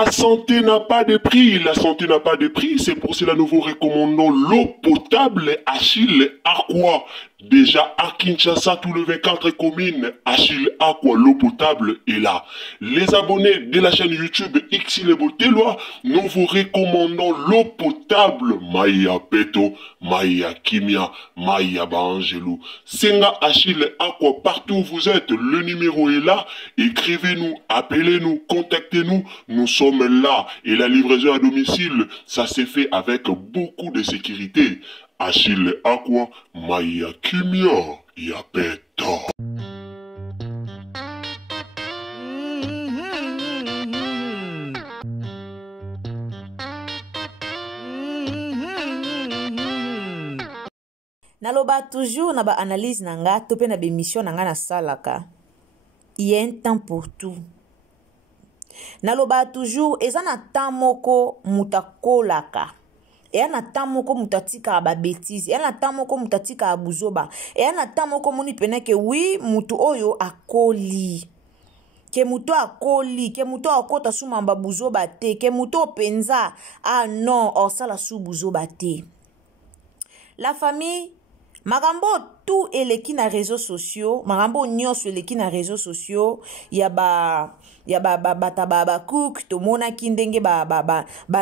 La santé n'a pas de prix, la santé n'a pas de prix, c'est pour cela nous vous recommandons l'eau potable Achille Aqua. Déjà à Kinshasa, tous les 24 communes, Achille Aqua, l'eau potable est là. Les abonnés de la chaîne YouTube Xile Botelwa, nous vous recommandons l'eau potable Maya Peto, Maya Kimia, Maya Bangelou. Senga Achille Aqua, partout où vous êtes, le numéro est là. Écrivez-nous, appelez-nous, contactez-nous, nous sommes là. Et la livraison à domicile, ça s'est fait avec beaucoup de sécurité. Achille Aqua, Maya Kimia, Yapeto. Naloba toujours na ba analyse nanga topé na be mission nanga na salaka. Il y a un temps pour tout. Naloba toujours ezana temps moko mutakolaka. Et na temps moko mutatika ba bêtise. Et na temps moko mutatika abuzoba. Et na temps moko moni pena ke oui mutu oyo akoli. Ke mutu akoli, ke mutu akota sumamba buzoba te, ke mutu penza ah non osala su buzoba te. La famille magambo tout eleki na réseaux sociaux, magambo nyonso eleki na réseaux sociaux, ya ba cook tomona kindenge ba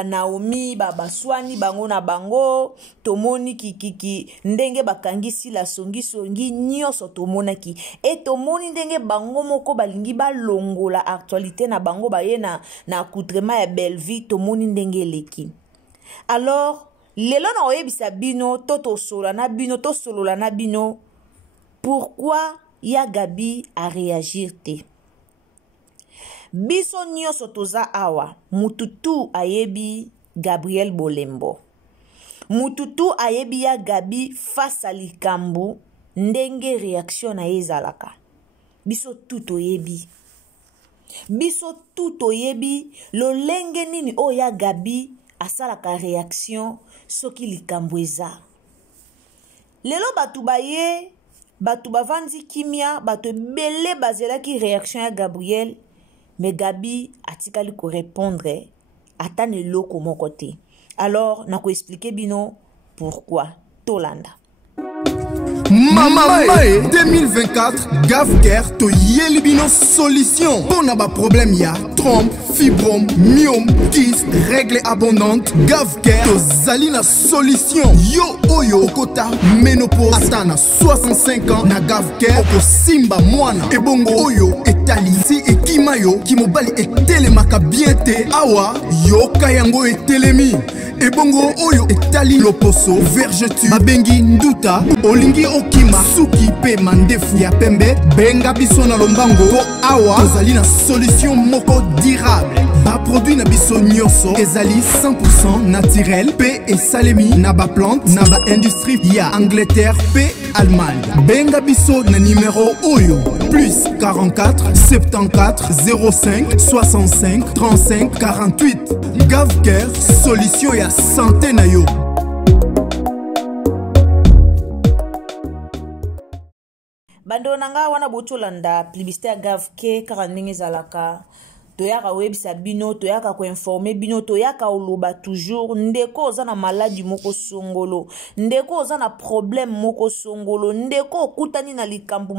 Naomi ba Swani bango na bango tomoni ki ndenge bakangisi la songi nyonso tomona ki et tomoni ndenge bango moko balingi balongola actualité na bango ba ye na accoutrement ya belle vie tomoni ndenge eleki. Alors lelo na oyebisa bino toto solola na bino to solola na bino pourquoi ya Gabi a réagir te. Biso nyonso toza awa mututu ayebi Gabriel Bolembo. Mututu ayebi ya Gabi face à likambu ndenge réaction na ezalaka. Biso tout oyebi. Biso tout oyebi lolenge nini o ya Gabi asalaka réaction soki likambu eza. Lelo batu baye, batu bavandi kimia, batu bele bazelaki réaction ya Gabriel, mais Gabi atikali ko répondre atane loko moko te. Alors, nako expliquer bino pourquoi. Tolanda. Mama 2024 Gavker to yelibino solution pour naba problème ya trompe, fibrome, myome, kyste, règle abondante. Gavker to zalina solution yo oyo okota ménopause atana 65 ans na Gavker oko simba mwana ebongo oyo etali si ekimayo kimobali etelemaka bien te awa yo kayango etelemi ebongo oyo etali loposo vergeture babengi nduta olingi okima suki pe mandefu ya pembe benga biso na lombango po awa tozali na solution moko durable ba produit na biso nyonso ezali 100% naturel pe esalemi na ba plante na ba industrie ya Angleterre pe Allemagne. Benga biso na numéro oyo plus 44 74 05 65 35 48. Gavker solution ya santé na yo. Bando nanga wana botolanda publicité ya Gavker kaka ndenge ezalaka. Toyaka webisa bino, toyaka ko informer bino, toyaka oloba toujours ndeko oza na maladie moko songolo, ndeko oza na problème moko songolo, ndeko okutani na likambu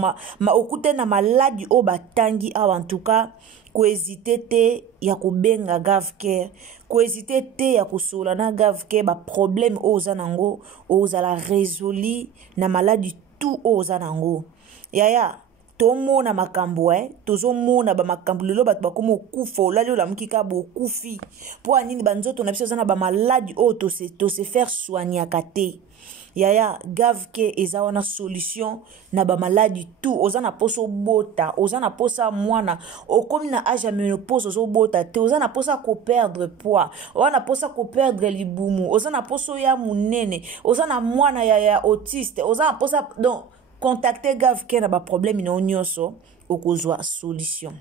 okutani na maladie o batangi awa en tout cas ko hésiter te ya ko benga Gavker, ko hésiter te ya ko sola na Gavker ba problème oza nango oza la résolu na maladie tout oza nango. Yaya tomo na makambo tozo mona ba makambo lelo bat bakomo kufa la la mukika bo kufi po anini banzoto na biso zana ba maladie o to se faire soigner kate. Yaya Gavker eza wana solution na ba maladie tout ozana poso bota ozana posa mwana okomi na âge ya ménopause ozo bota te ozana posa ko perdre poids ozana posa ko perdre libumu ozana poso ya munene ozana mwana ya autiste ozana posa donc contactez Gavker na ba problème ina onyoso okozwa solution.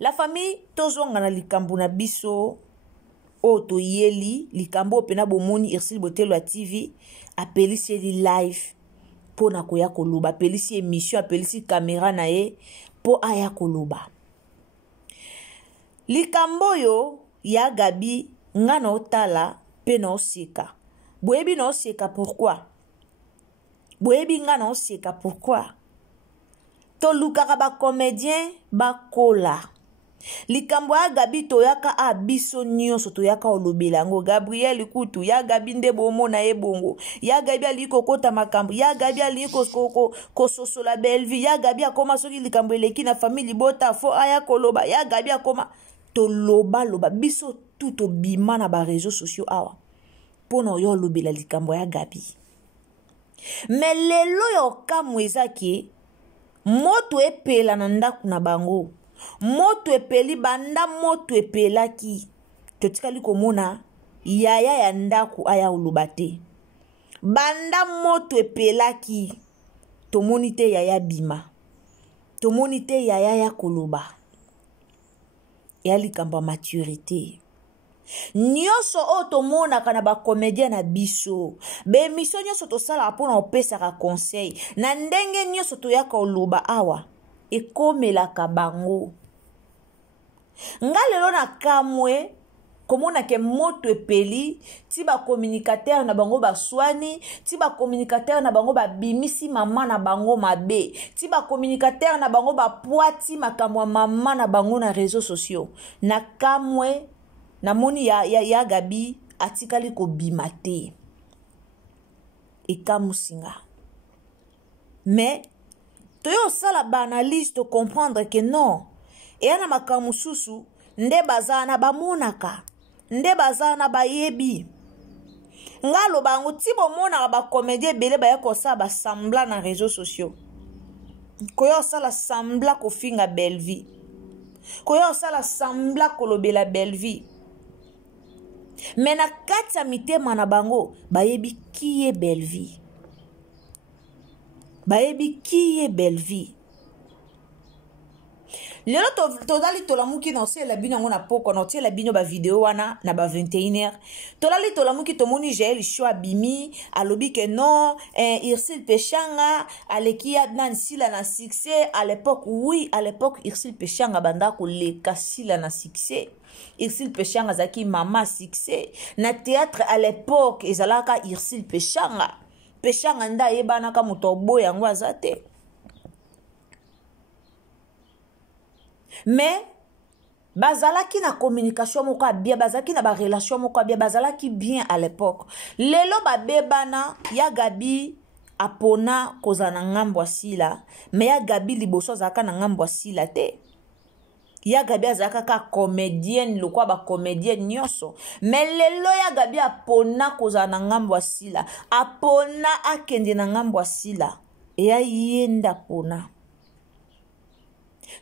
La famille tozonga na likambu na biso o to yeli likambu pena bomoni Xile Botelwa TV apelisi li live po na koya koluba apelisi émission apelisi caméra na ye po aya koluba. likambo yo ya Gabi nga na otala pe na oseka. Boyebi na oseka pourquoi? Boyebi nga na oseka pourquoi? To lukaka ba comédien ba kola. Likambo ya Gabi toyaka abiso nyonso toyaka olobela ngo Gabriel Kutu ya Gabi nde bomona ye bongo ya Gabi aliko kota makambo ya Gabi aliko kososola Belleville ya Gabi akoma soki likambo eleki na famille bota fo aya koloba ya Gabi akoma to loba biso tout obima na ba réseaux sociaux awa pona yo lobela likambo ya Gabi. Mais lelo yo kamwezaki moto epela na ndaku na bango. Moto epeli banda moto epelaki totikali komona yaya ya ndaku aya ulubate banda moto epelaki tomoni te yaya bima tomoni te yaya ya koloba ya likambo maturité nyonso o tomonaka na bacomédien na biso bemission nyonso tosala mpona opesaka conseil na ndenge nyonso toyaka oloba awa ekomelaka bango. Nga lelo na kamwe komona ke moto epeli ti ba communicateur na bango baswani ti ba communicateur na bango babimisi mama na bango mabe ti ba communicateur na bango bapwati makamwa mama na bango na réseaux sociaux na kamwe na moni ya Gabi atikali ko bimate ekamusinga. Mais toyo sala ba analyse to comprendre que non eyana makamu susu nde bazana bamonaka nde bazana bayebi ngalo bango tibo monaka ba comédien belé ba yako sa ba sembla na réseaux sociaux koyo sala sembla ko finga Belleville koyo sala sembla ko lobela Belleville mais na kati ya mitema na bango bayebi qui est Belleville. Baebi qui est Belleville. Lelo todali tolamuki na ose la bino ngona poko na tie la bino ba video wana na ba 21h. Tolali tolamuki tomoni Jael Choa bimi alobi que non Irsil Pechanga aleki nan sila na succès à l'époque. Oui, à l'époque Irsil Pechanga banda ko leka sila na succès. Irsil Pechanga zaki mama succès na théâtre à l'époque ezalaka Irsil Pechanga. Pechanga nda yebana ka mutobo yango azate. Mais bazalaki na communication moko bien, bazalaki na ba relation moko bien, bazalaki bien à l'époque. Lelo ba bebana ya Gabi apona kozana ngambo asila, mais ya Gabi liboso zaka na ngambo asila te. Ya Gabi azaka ka comédienne lokwa ba comédienne nyonso, mais lelo ya Gabi apona kozana ngambo asila, apona akende na ngambo asila, ya yenda pona.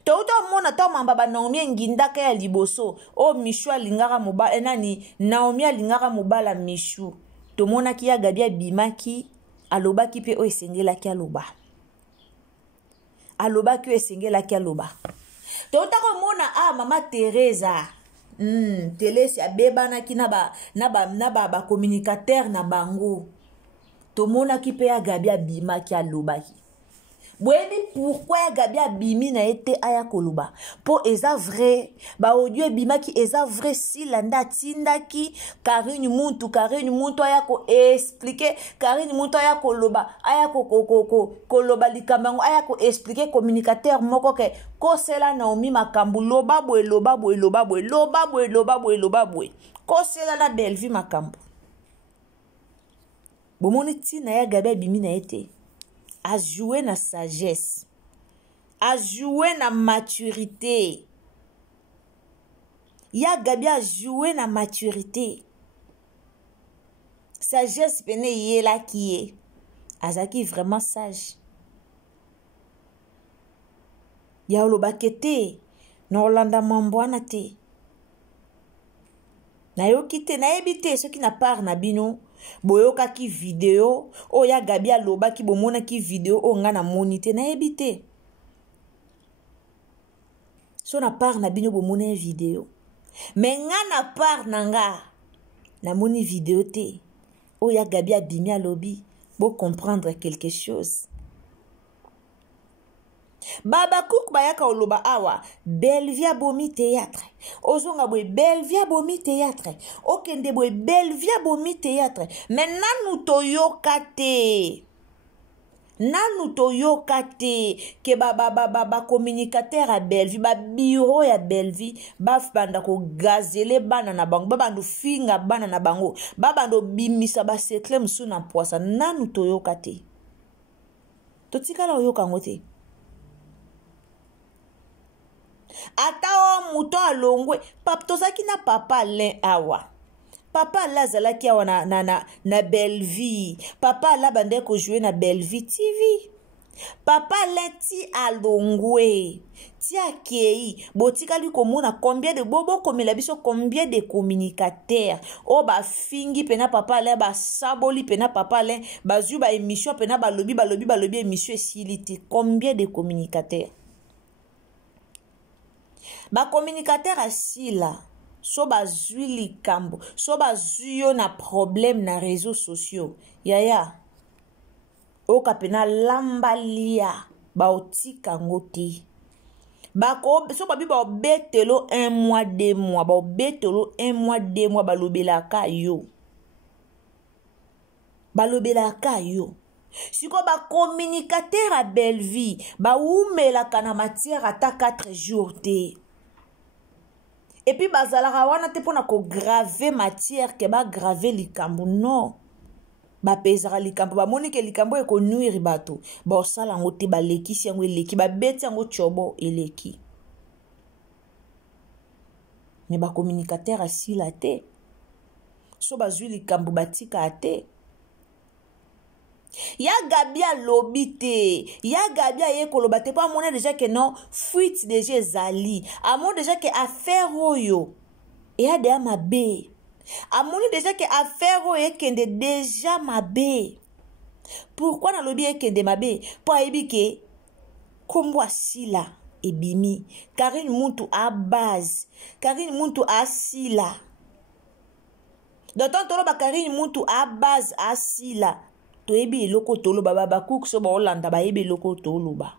Touta mona ta mamba ba Naomi ngindaka ya liboso o Mishu alingaka mobala nani Naomi alingaka mobala Mishu to mona ki ya Gabi bimaki alobaki pe o esengela ki aloba alobaki o esengela ki aloba touta ko mona mama Teresa Telesi abebana ki na ba communicateur na bango to mona ki pe ya Gabi bimaki alobaki. Boyebi pourquoi Gabi abimi na ete aya koluba po eza vrai ba audio bima ki eza vrai si landa tinda ki Karine muntu aya ko expliquer Karine muntu aya koluba aya koloba likambango aya ko expliquer communicateur moko ke ko sela Naomi makambu loba boy ko sela na Belleville makambu bomoni tina ya Gabi abimi na ete a jouer na sagesse, a jouer na maturité. Ya Gabi a jouer na maturité. Sagesse pene yela qui est. Azaki vraiment sage. Ya olobakete, na Olanda mambwana te. Na yo kite na ebite ce qui n'a part na bino. Boyoka ki video o ya Gabi aloba ki bomona ki video o nga na monite na ebite so na part na bino bomona video mais nga na part na nga na moni video te o ya Gabi abimi alobi bo comprendre quelque chose Baba Cook bayaka oloba awa Bellevia bomi théâtre. Ozonga boy Bellevia bomi théâtre. Okende boy Bellevia bomi théâtre. Mais nanu toyoka te. Nanu toyoka te ke ba communicateur à Bellevie, ba bureau ya Bellevie, ba banda ko gazele bana na bango, ba bando finga bana na bango, ba bando bimisa ba secret musu na poisa. Nanu toyoka te. Totikala oyoka ngote. Ata o muto alongwe pap tozaki na papa len awa. Papa la zalaki awa na Bellevie. Papa la bande ko jouer na Bellevie TV. Papa len ti alongwe. Ti akei. Botika lui komona combien de bobo komela biso combien de communicateurs. O ba fingi pena papa len ba saboli pena papa len ba zu ba émission pena ba lobi émission silité. Combien de communicateurs. Ba communicateur asila so ba zui likambo so ba zuyo na problème na réseaux sociaux yaya o kapena lambalia ba otika ngote ba ko so ba bi ba betelo 1 mois 2 mois ba betelo 1 mois 2 mois ba lobela ka yo siko ba communicateur à Bellevie ba umela kana matière ata 4 jours te. Et puis bazalaka wana te pona ko graver matière ke ba graver likambo non. Ba pezara likambo ba moni ke likambo e ko nuire bato. Ba osala ngote ba lekisi yango eleki ba beti yango chobo eleki. Mais ba communicateur asila te. So ba zui likambo batika te. Ya Gabia lobite, ya Gabia ye kolobate pas mona déjà que non fuite déjà zali. Amon déjà que affaire oyo et a déjà mabe. Amon déjà que affaire oyo kende déjà mabe. Pourquoi na lobi e kende mabe? Pour ebike kombo asila ebimi. Karine muntu a base, Karine muntu asila. D'autant tolo ba Karine muntu a base asila. Toebi loko toloba baba Cook so ba Olanda ba ebe loko toloba.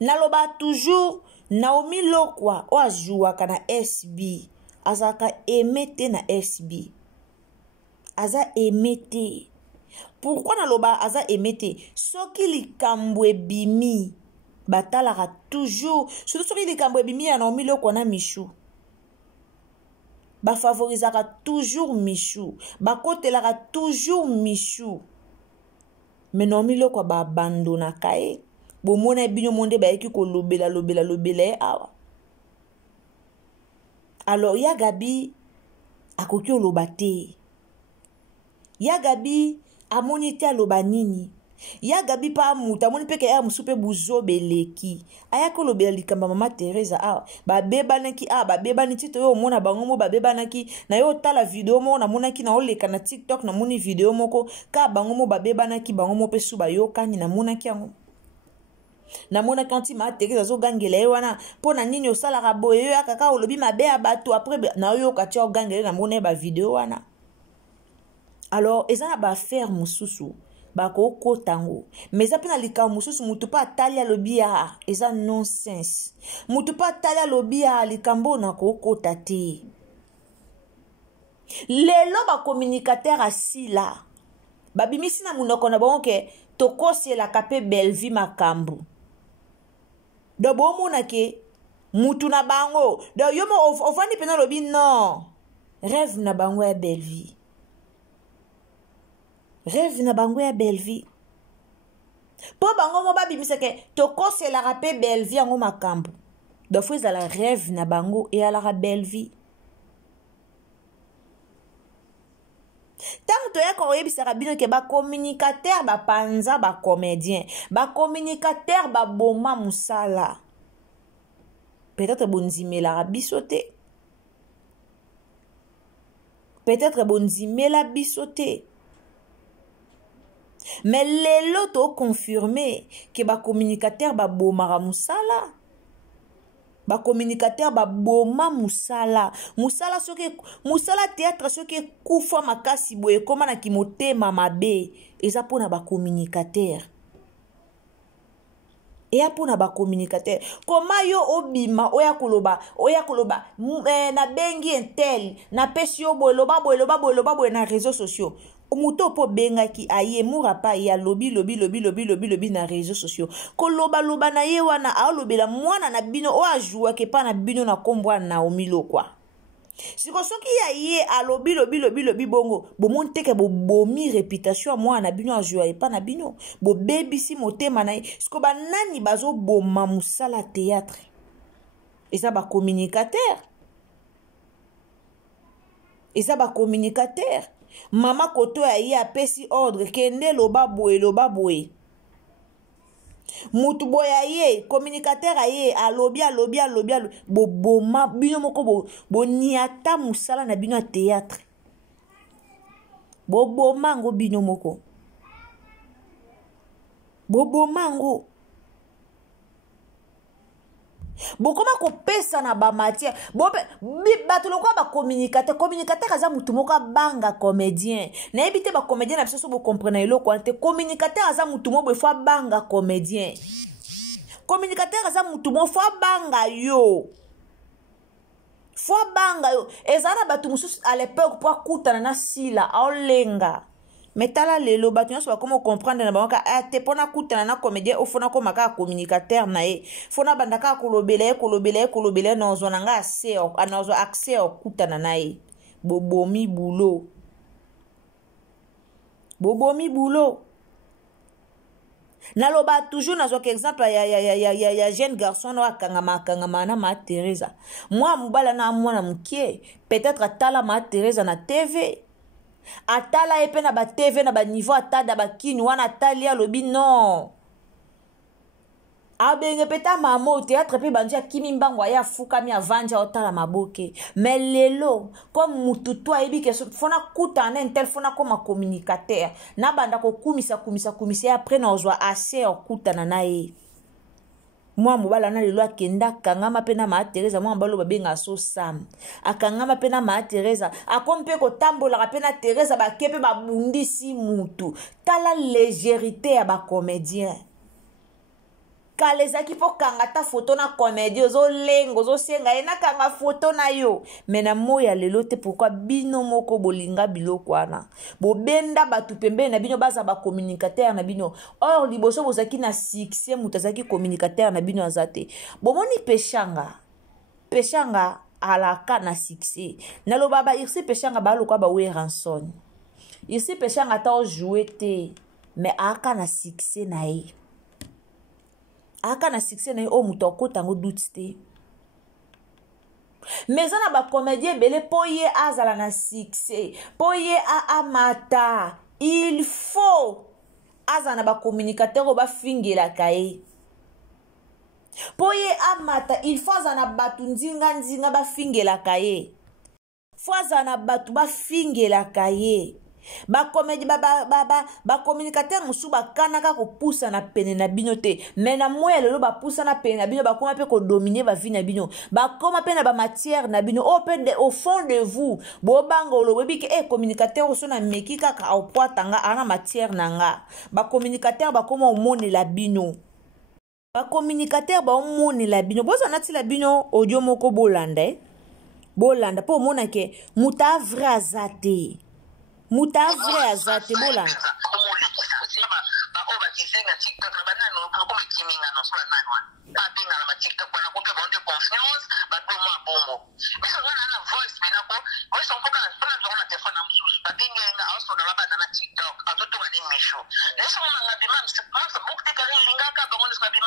Naloba toujours Naomi Lokwa o ajua kana SB azaka emete na SB aza emete. Pourquoi naloba aza emete? Soki likambo ebimi batalaka toujours surtout soki likambo ebimi ya Naomi Lokwa na Michou. Ba favorisera toujours Michou. Ba kotelaka toujours Michou. Mais Naomi Lokwa ba abandona kae. Bo mona binyo monde ba eki ko lobela awa. Alors ya Gabi akoki olobate. Ya Gabi amonite aloba nini. Ya Gabi pa muta moni peke ya musupe buzobe leki ayako lobela likamba mama Teresa ba beba naki ba beba ni tito yo mona bango mo ba beba naki na yo tala video mo na mona ki na oleka na TikTok na moni video moko ka bango mo ba beba naki bango mo pesu ba yo kani na mona ki yango na mona kanti ma Teresa zo gangela yo wana pona nini osala ka boye yo akaka olobi mabe ya bato après na yo ka tia gangela na mona ba video wana. Alors ezana ba faire mususu bako kotango mais apena lika mususu mutu pa talia lobia eza nonsense mutu pa talia lobia likambo na ko kotate lelo ba communicateur asila babimisi na munoko na bonke tokosi la kape Bellevie makambu do bomona ke mutu na bango do yomo ofani pena lobi non rêve na bango ya Bellevie. Rêve na bango ya Bellevie. Po bango mo babimisa ke tokose la rapé Bellevie yango makambo. Do fo ezala rêve na bango e ala ra Bellevie. Tant to ya ko yebisa bino ke ba communicateur ba panza ba comédien, ba communicateur ba boma musala. Peut-être bonzimela bisoté. Peut-être bonzimela bisoté. Mais les lotos confirmé que ba communicateur ba bomara musala. Ba communicateur ba boma musala. Musala soke musala théâtre soke kufa makasi boye koma na kimotema mabe. Eza pona ba communicateur. eya mpona bacommunicateur koma yo obima oya koloba na bengi intel na pesi yo boye loba boye na réseaux sociaux moto po bengaki aye mura pa ya lobi na réseaux sociaux koloba na ye wana aolobela mwana na bino o ajouwa ke pa na bino na kombwa na omilo kwa siko soki ya ye alobi bongo bomoni teke bobomi réputation mwana na bino ajouwa epa na bino bobebisi motema na ye siko banani bazoboma mosala théâtre eza bacommunicateur mama koto ya ye apesi ordre kende loba boye mutu boye ya ye communicateur ya ye alobi boboma bino moko boniata musala na bino ya théâtre bobomango bino moko bobomango bokoma kopesa na bamatière bato lokola bacommunicateur aza mutu moko abanga comédien nayebi te bacomédien na biso so bocomprena eloko wana te communicateur aza mutu moko boye fo abanga comédien communicateur aza mutu moko fo abanga yo ezala na bato mosusu à l'époque po akutana na sila aolenga metala lelo bato nyonso bakoma comprendre na bango te mpona kutana na comédien ofona koma kaka communicateur na ye fona banda kaka kolobela na ozwa na nga accès okutana na ye bobomi boulot naloba toujours nazwaka exemple ya jeune garçon no akangama na ma Teresa mwa mobala na mwana mokie peut-être atala ma Teresa na TV atala ye mpe na batv na baniveau atada bakini wana atali alobi non abenge peta mama théâtre mpe banzi akimi mbango aye afukami avandi aotala maboke mais lelo comme mutu to ayebi ke fona kutana intel fona koma communicateur na banda kokumisa ye après na ozwa assez okutana na ye mwa mobala na lelo akenda akangama mpe na maa Teresa mwa mobala babenga so Sam akangama mpe na maa Teresa ako mpe kotambolaka mpe na Teresa bake mpe babundisi mutu tala légérité ya bacomédien kala ezaki mpo kanga ta foto na comédie ozolenga ozosenga ye nakanga foto na yo me na moi ya lelo te pourkui bino moko bolinga biloko wana bobenda bato pembeni na bino baza bacommunicateur na bino or liboso bozalaki na succès moto azalaki communicateur na bino aza te bomoni peshanga alaka na succès naloba ba irsi peshanga balokwa bawe ranson irsi peshanga ata ojoue te me aka na succès na ye aka na succès na ye o mutu akotango doute te mais eza na bacomédien ebele mpo ye azala na succès mpo ye amata il faut azala na bacommunicateur oyo bafingelaka ye mpo ye amata il faut azala na bato ndinga bafingelaka ye fo azala na bato bafingelaka ye bacommunicateur mosusu bakanaka kopusa na pene na bino te me na moya lelo bapusa na pene na bino bakoma mpe kodomine bavi na bino bakoma mpe na bamatière na bino oyo mpe au fond de vous bobanga olobebi ke communicateur oso na meki kaka aopwatanga ana matière na nga bacommunicateur bakoma omonela bino bacommunicateur baomonela bino boza natila bino audio moko bolanda mpo omona ke muta vrai aza te mutavre azate bola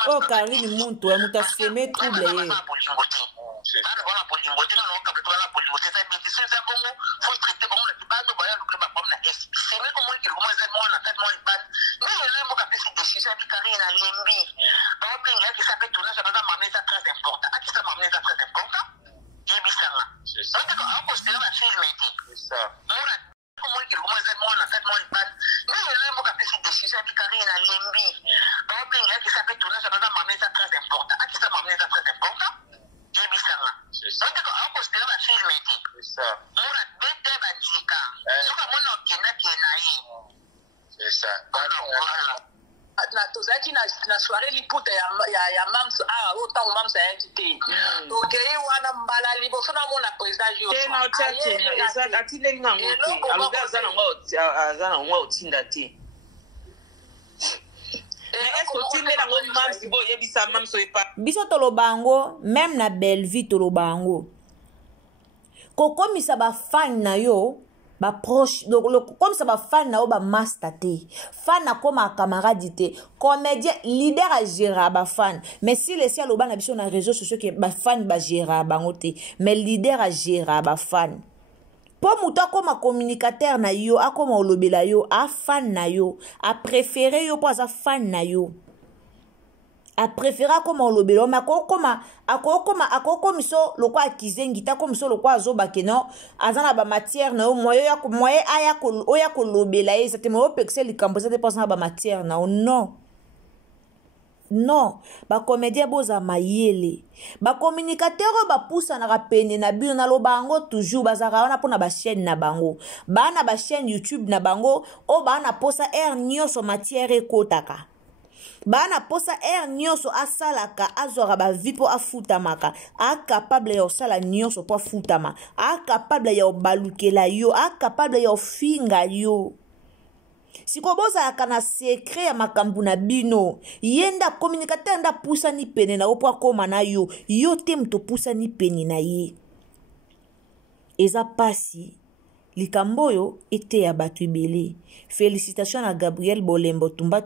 oh Karine muntu mutaseme trouble ye tozalaki na soirée liputa ya mams otango mams ayaki te tokei wana mbala liboso namona président atileli ngango te alobi aza nango otinda te est-ce otindeli yango mams bo oyebisa mams oyepa biso toloba yango même na Belleville toloba yango kokomisa bafani na yo proche comme ça va fan na oba master te fan na koma camarade te comédien leader à gérer ba fan mais si les ciel oba na biso na réseaux sociaux que ba fan ba gérer bango te mais leader à gérer ba fan po muta koma communicateur na yo akoma olobela yo a fan na yo a préféré yo po za fan na yo a préféré comme on lobelo mais akoko miso lokwa akizengi ta comme so lokwa azoba keno azana ba matière na moyo aya ko lobela ye c'était mo pexel likambo ça dépend na ba matière na non ba comédien boza mayele ba communicateur ba poussa na rapene na bino na lobango toujours bazaka wana pona ba chaîne na bango bana ba chaîne YouTube na bango o bana posa nyoso matière ekotaka bana posa nyoso asalaka azora ba vipo afutamaka a capable ya osala nyoso po afutama a capable ya obalukela yo a capable ya ofinga yo sikoboza kana secret ya makambu na bino yenda communicateur nda pusa ni pene na opo akoma na yo te mto pusa ni pene na ye eza pasi likamboyo ete ya batu ebele. Félicitations à Gabriel Bolembo Tumba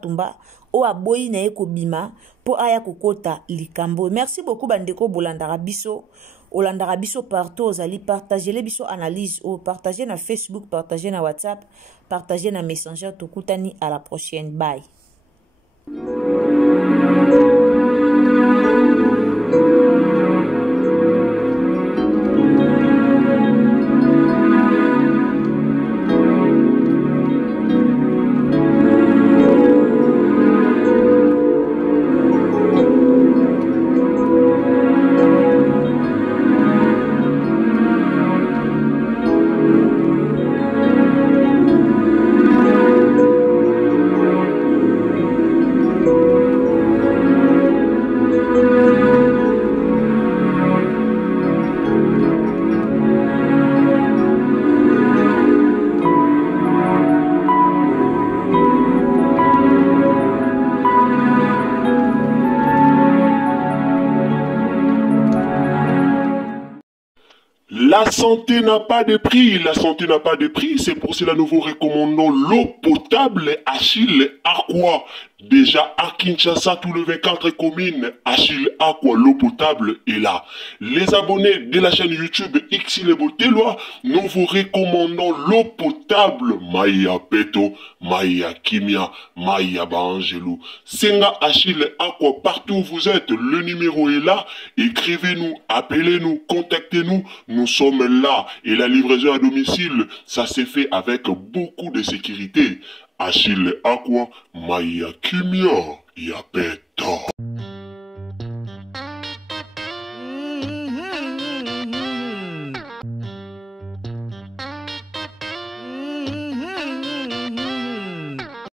o aboyi na ye kobima po aya kokota likambo. Merci beaucoup bandeko bolandaka biso olandaka biso partout ozali partager les biso analyse ou partager na Facebook, partager na WhatsApp, partager na Messenger. Tokutani à la prochaine, bye. La santé n'a pas de prix, la santé n'a pas de prix, c'est pour cela nous vous recommandons l'eau potable Achille Aqua. Déjà à Kinshasa, tous les 24 communes, Achille Aqua, l'eau potable est là. Les abonnés de la chaîne YouTube X les Botelois, nous vous recommandons l'eau potable Maya Peto, Maya Kimia, Maya Bangelou. Senga Achille Aqua, partout où vous êtes, le numéro est là. Écrivez-nous, appelez-nous, contactez-nous, nous sommes là. Et la livraison à domicile, ça s'est fait avec beaucoup de sécurité. Achille Aqua, Maya Kimia, Yapeto.